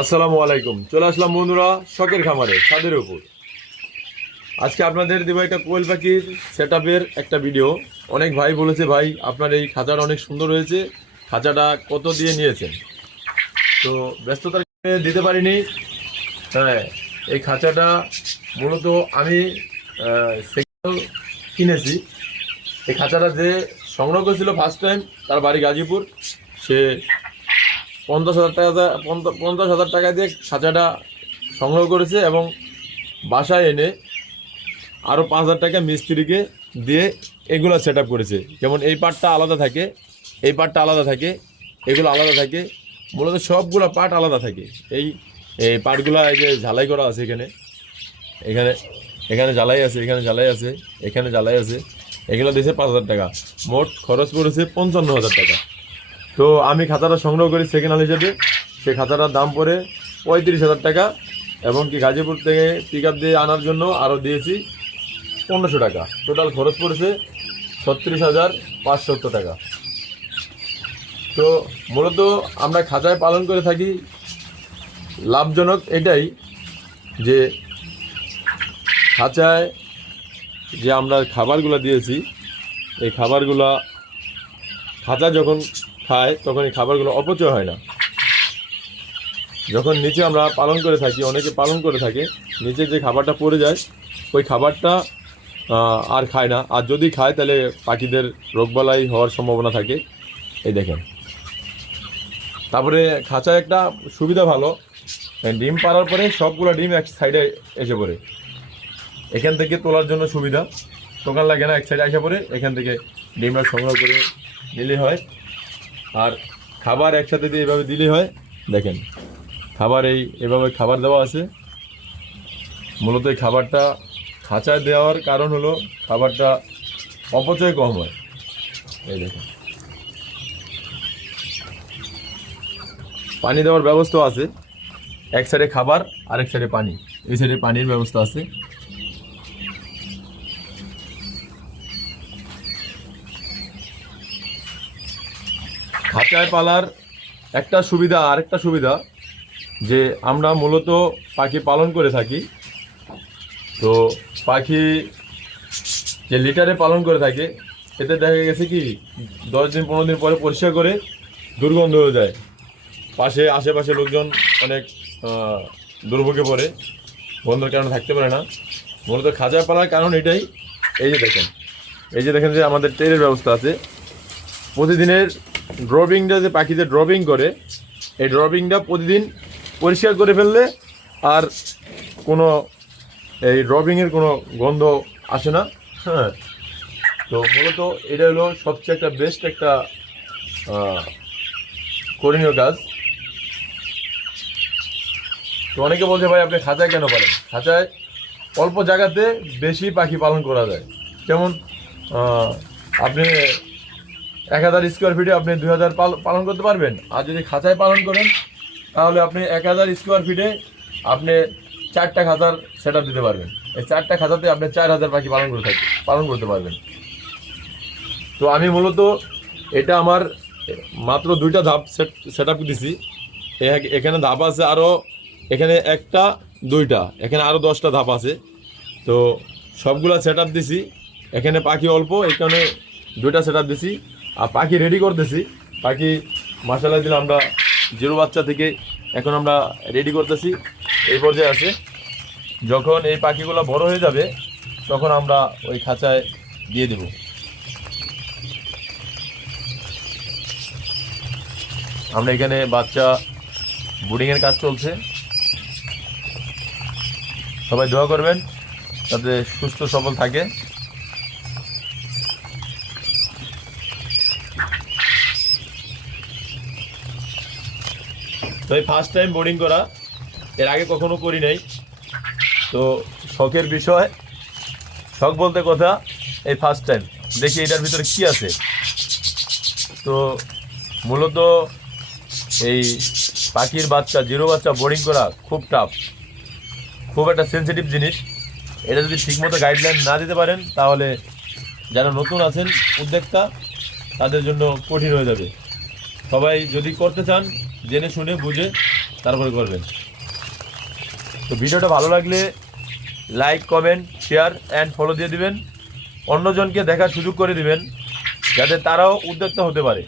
আসসালামু আলাইকুম। চলে আসলাম বন্ধুরা শখের খামারে, ছাদের উপর। আজকে আপনাদের দেবো একটা কোয়েল পাখির সেট একটা ভিডিও। অনেক ভাই বলেছে, ভাই, আপনার এই খাঁচাটা অনেক সুন্দর হয়েছে। খাঁচাটা কত দিয়ে নিয়েছেন? তো ব্যস্ততার দিতে পারিনি। হ্যাঁ এই খাঁচাটা মূলত আমি কিনেছি। এই খাঁচাটা যে সংগ্রহ করেছিল ফার্স্ট টাইম তার বাড়ি গাজীপুর। সে পঞ্চাশ হাজার টাকা পঞ্চাশ হাজার টাকা দিয়ে খাঁচাটা সংগ্রহ করেছে এবং বাসায় এনে আরও পাঁচ হাজার টাকা মিস্ত্রিকে দিয়ে এগুলো সেট করেছে। যেমন এই পার্টটা আলাদা থাকে, এই পার্টটা আলাদা থাকে, এগুলো আলাদা থাকে। মূলত সবগুলো পার্ট আলাদা থাকে। এই এই পার্টগুলো এই যে ঝালাই করা আছে এখানে এখানে এখানে জ্বালাই আছে, এখানে জ্বালাই আছে, এখানে জ্বালাই আছে, এগুলো দিয়েছে পাঁচ হাজার টাকা। মোট খরচ পড়েছে পঞ্চান্ন হাজার টাকা। তো আমি খাতাটা সংগ্রহ করি সেকেন্ড হ্যান্ড হিসেবে। সেই খাতাটার দাম পড়ে পঁয়ত্রিশ হাজার টাকা এবং কি গাজীপুর থেকে পিক আপ দিয়ে আনার জন্য আরও দিয়েছি পনেরোশো টাকা। টোটাল খরচ পড়েছে ছত্রিশ হাজার পাঁচশো টাকা। তো মূলত আমরা খাঁচায় পালন করে থাকি। লাভজনক এটাই যে খাঁচায় যে আমরা খাবারগুলো দিয়েছি, এই খাবারগুলো খাঁচা যখন খায়, তখন এই খাবারগুলো অপচয় হয় না। যখন নিচে আমরা পালন করে থাকি, অনেকে পালন করে থাকে, নিচে যে খাবারটা পড়ে যায়, ওই খাবারটা আর খায় না। আর যদি খায়, তাহলে পাখিদের রোগবালাই হওয়ার সম্ভাবনা থাকে। এই দেখেন। তারপরে খাঁচায় একটা সুবিধা ভালো। ডিম পাড়ার পরে সবগুলো ডিম এক সাইডে এসে পড়ে। এখান থেকে তোলার জন্য সুবিধা। দোকান লাগে না, এক সাইডে আসে পড়ে। এখান থেকে ডিমটা সংগ্রহ করে নিলে হয়। আর খাবার একসাথে দিয়ে এভাবে দিলে হয়। দেখেন, খাবার এই, এভাবে খাবার দেওয়া আছে। মূলত এই খাবারটা খাঁচায় দেওয়ার কারণ হলো খাবারটা অপচয় কম হয়। এই দেখেন। পানি দেওয়ার ব্যবস্থা আছে। এক সাইডে খাবার, আরেক সাইডে পানি। এই সাইডে পানির ব্যবস্থা আছে। খাঁচায় পালার একটা সুবিধা, আরেকটা সুবিধা যে আমরা মূলত পাখি পালন করে থাকি। তো পাখি যে লিটারে পালন করে থাকে, এতে দেখা গেছে কি, দশ দিন, পনেরো দিন পরে পরিষ্কার করে দুর্গন্ধ হয়ে যায়। পাশে, আশেপাশে লোকজন অনেক দুর্ভোগে পড়ে, বন্ধুর কারণে থাকতে পারে না। মূলত খাঁচায় পালার কারণ এটাই। এই যে দেখেন, এই যে দেখেন যে আমাদের ট্রেনের ব্যবস্থা আছে। প্রতিদিনের ড্রবিংটা যে পাখিতে ড্রবিং করে, এই ড্রবিংটা প্রতিদিন পরিষ্কার করে ফেললে আর কোনো এই ড্রবিংয়ের কোনো গন্ধ আসে না। হ্যাঁ। তো মূলত এটা হলো সবচেয়ে একটা বেস্ট একটা করণীয় কাজ। তো অনেকে বলছে, ভাই, আপনি খাঁচায় কেন পালেন? খাঁচায় অল্প জায়গাতে বেশি পাখি পালন করা যায়। যেমন আপনি এক হাজার স্কোয়ার ফিটে আপনি দুই হাজার পালন করতে পারবেন। আর যদি খাঁচায় পালন করেন, তাহলে আপনি এক হাজার স্কোয়ার ফিটে আপনি চারটা খাঁচার সেট দিতে পারবেন। এই চারটা খাঁচাতে আপনি চার হাজার পাখি পালন করে থাকি পালন করতে পারবেন। তো আমি মূলত এটা আমার মাত্র দুইটা ধাপ সেট সেট আপ দিছি এখানে ধাপ আছে আরও এখানে একটা, দুইটা, এখানে আরও দশটা ধাপ আছে। তো সবগুলা সেট আপ দিছি। এখানে পাখি অল্প এখানে দুইটা সেট আপ দিছি। আর পাখি রেডি করতেছি। পাখি মাসালা দিলে আমরা জিরো বাচ্চা থেকে এখন আমরা রেডি করতেছি। এই পর্যায়ে আছে। যখন এই পাখিগুলো বড় হয়ে যাবে, তখন আমরা ওই খাঁচায় দিয়ে দেব। আমরা এখানে বাচ্চা বুডিংয়ের কাজ চলছে। সবাই দোয়া করবেন, যাতে সুস্থ সবল থাকে। তো এই ফার্স্ট টাইম বোর্ডিং করা, এর আগে কখনো করি নাই। তো শখের বিষয়, শখ বলতে কথা, এই ফার্স্ট টাইম দেখি এটার ভিতরে কি আছে। তো মূলত এই পাখির বাচ্চা, জিরো বাচ্চা বোর্ডিং করা খুব টাফ খুব একটা সেনসিটিভ জিনিস। এটা যদি ঠিকমতো গাইডলাইন না দিতে পারেন, তাহলে যারা নতুন আছেন, উদ্যোক্তা, তাদের জন্য কঠিন হয়ে যাবে। সবাই যদি করতে চান জেনে শুনে বুঝে তারপরে করবেন। তো ভিডিওটা ভালো লাগলে like comment share and follow দিয়ে দিবেন। অন্যজনকে দেখার সুযোগ করে দিবেন, যাতে তারাও উদ্যোক্তা হতে পারে।